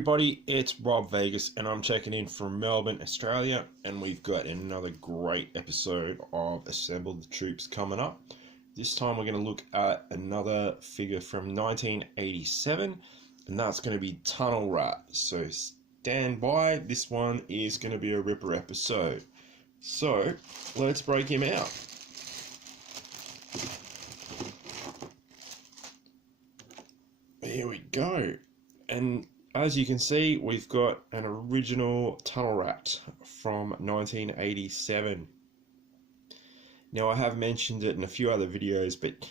everybody, it's Rob Vegas and I'm checking in from Melbourne, Australia, and we've got another great episode of Assemble the Troops coming up. This time we're going to look at another figure from 1987, and that's going to be Tunnel Rat. So stand by, this one is going to be a ripper episode. So let's break him out. Here we go. And as you can see, we've got an original Tunnel Rat from 1987. Now, I have mentioned it in a few other videos, but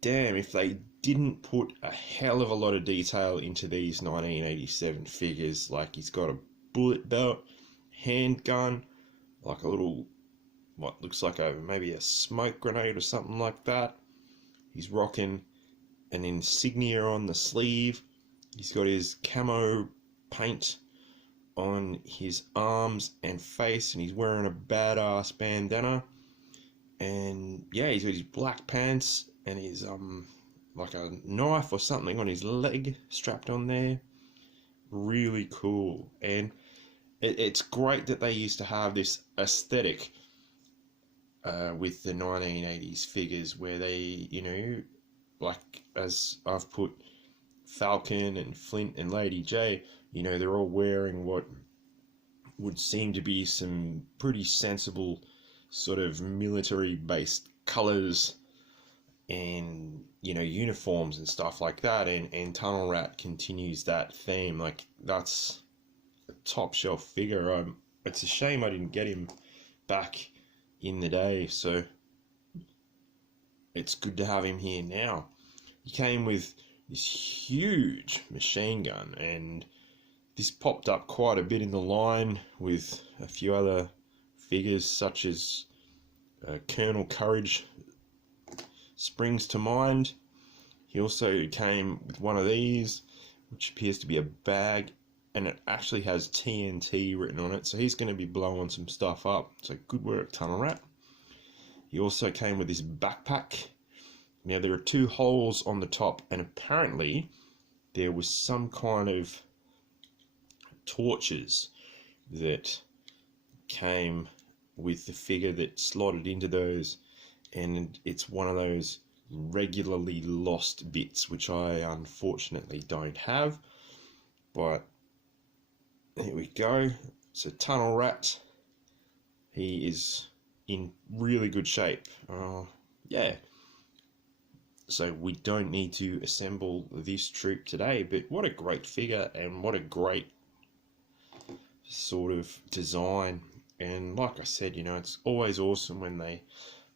damn, if they didn't put a hell of a lot of detail into these 1987 figures. Like, he's got a bullet belt, handgun, like a little, what looks like maybe a smoke grenade or something like that. He's rocking an insignia on the sleeve. He's got his camo paint on his arms and face, and he's wearing a badass bandana. And yeah, he's got his black pants and his like a knife or something on his leg strapped on there. Really cool. And it's great that they used to have this aesthetic with the 1980s figures, where they, you know, like, as I've put Falcon and Flint and Lady J, you know, they're all wearing what would seem to be some pretty sensible sort of military based colors and, you know, uniforms and stuff like that. And Tunnel Rat continues that theme. Like, that's a top shelf figure. It's a shame I didn't get him back in the day, so it's good to have him here now. He came with this huge machine gun, and this popped up quite a bit in the line with a few other figures, such as Colonel Courage springs to mind. He also came with one of these, which appears to be a bag, and it actually has TNT written on it, so he's going to be blowing some stuff up. So good work, Tunnel Rat. He also came with this backpack. Now, there are two holes on the top, and apparently there was some kind of torches that came with the figure that slotted into those, and it's one of those regularly lost bits, which I unfortunately don't have. But here we go. So Tunnel Rat, he is in really good shape. Yeah. So we don't need to assemble this troop today, but what a great figure, and what a great sort of design. And like I said, you know, it's always awesome when they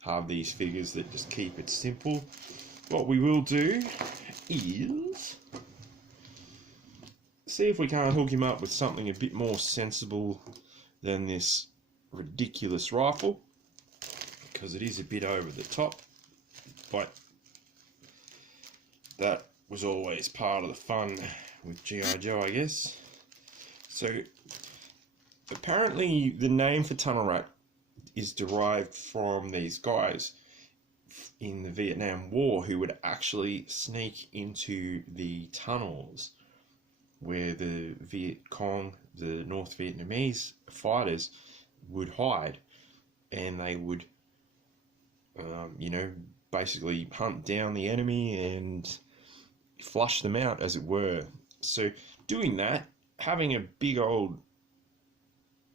have these figures that just keep it simple. What we will do is see if we can't hook him up with something a bit more sensible than this ridiculous rifle, because it is a bit over the top, but that was always part of the fun with GIJoe, I guess. So apparently the name for Tunnel Rat is derived from these guys in the Vietnam War who would actually sneak into the tunnels where the Viet Cong, the North Vietnamese fighters, would hide, and they would you know, basically hunt down the enemy and flush them out, as it were. So doing that, having a big old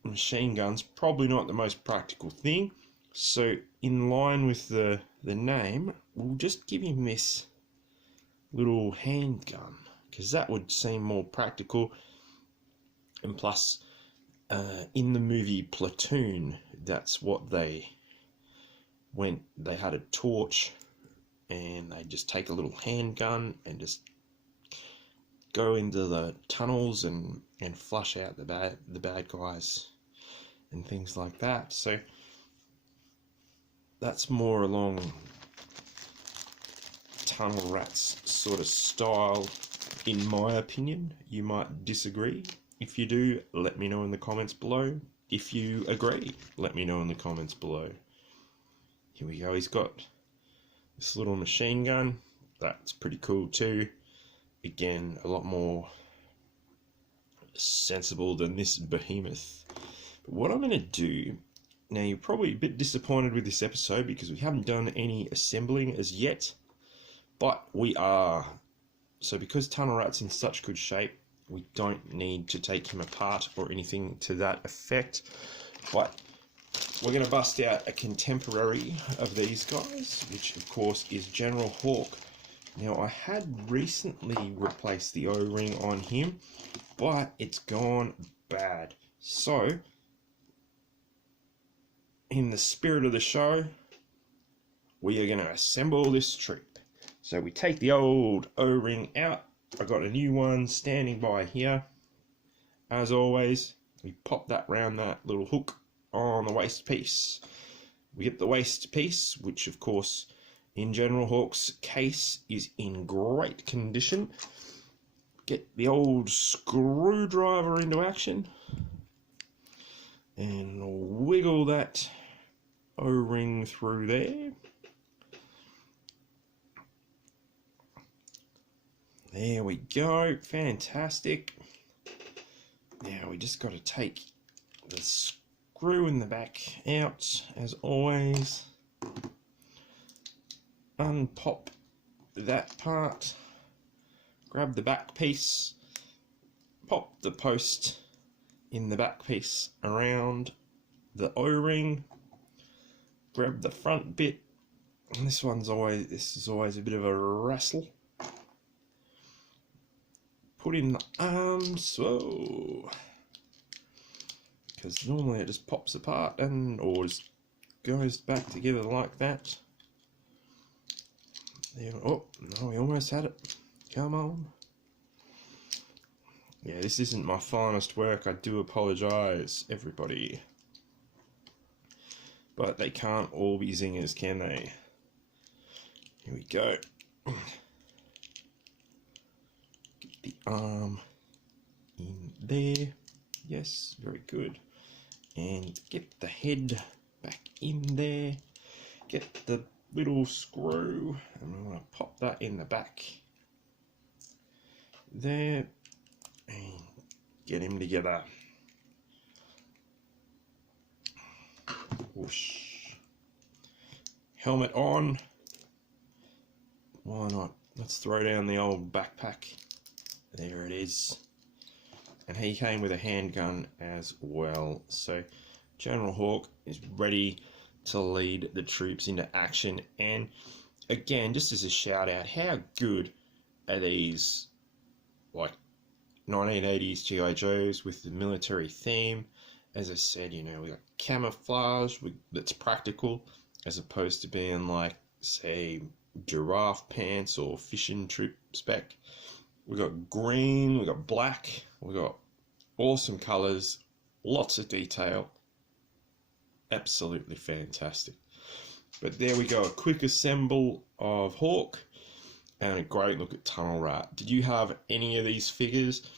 machine gun's probably not the most practical thing. So in line with the name, we'll just give him this little handgun, because that would seem more practical. And plus, in the movie Platoon, that's what they had a torch, and they just take a little handgun and just go into the tunnels and flush out the bad guys and things like that. So that's more along Tunnel Rat's sort of style, in my opinion. You might disagree. If you do, let me know in the comments below. If you agree, let me know in the comments below. Here we go. He's got this little machine gun. That's pretty cool too. Again, a lot more sensible than this behemoth. But what I'm going to do, now you're probably a bit disappointed with this episode because we haven't done any assembling as yet, but we are. So because Tunnel Rat's in such good shape, we don't need to take him apart or anything to that effect. But we're going to bust out a contemporary of these guys, which of course is General Hawk. Now I had recently replaced the O-ring on him, but it's gone bad. So, in the spirit of the show, we are going to assemble this troop. So we take the old O-ring out. I got a new one standing by here. As always, we pop that round that little hook on the waist piece. We get the waist piece, which of course in General Hawk's case is in great condition. Get the old screwdriver into action and wiggle that O-ring through there. There we go, fantastic. Now we just got to take the screw in the back out, as always. Unpop that part, grab the back piece, pop the post in the back piece around the O-ring, grab the front bit, and this is always a bit of a wrestle. Put in the arms, whoa, because normally it just pops apart or just goes back together like that. There, oh no, we almost had it. Come on. Yeah, this isn't my finest work. I do apologise, everybody. But they can't all be zingers, can they? Here we go. Get the arm in there. Yes, very good. And get the head back in there. Get the little screw, and I'm going to pop that in the back there and get him together. Whoosh. Helmet on. Why not? Let's throw down the old backpack. There it is. And he came with a handgun as well. So General Hawk is ready to lead the troops into action. And again, just as a shout out, how good are these like 1980s GI Joes with the military theme? As I said, you know, we got camouflage that's practical as opposed to being like, say, giraffe pants or fishing troop spec. We got green, we got black, we got awesome colors, lots of detail. Absolutely fantastic. But there we go, a quick assemble of Hawk and a great look at Tunnel Rat. Did you have any of these figures?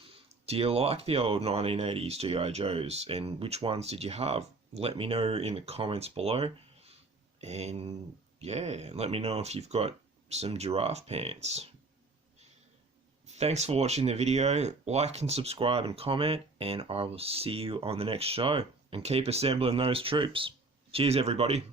Do you like the old 1980s GI Joes, and which ones did you have? Let me know in the comments below, and yeah, let me know if you've got some giraffe pants. Thanks for watching the video. Like and subscribe and comment, and I will see you on the next show. And keep assembling those troops. Cheers, everybody.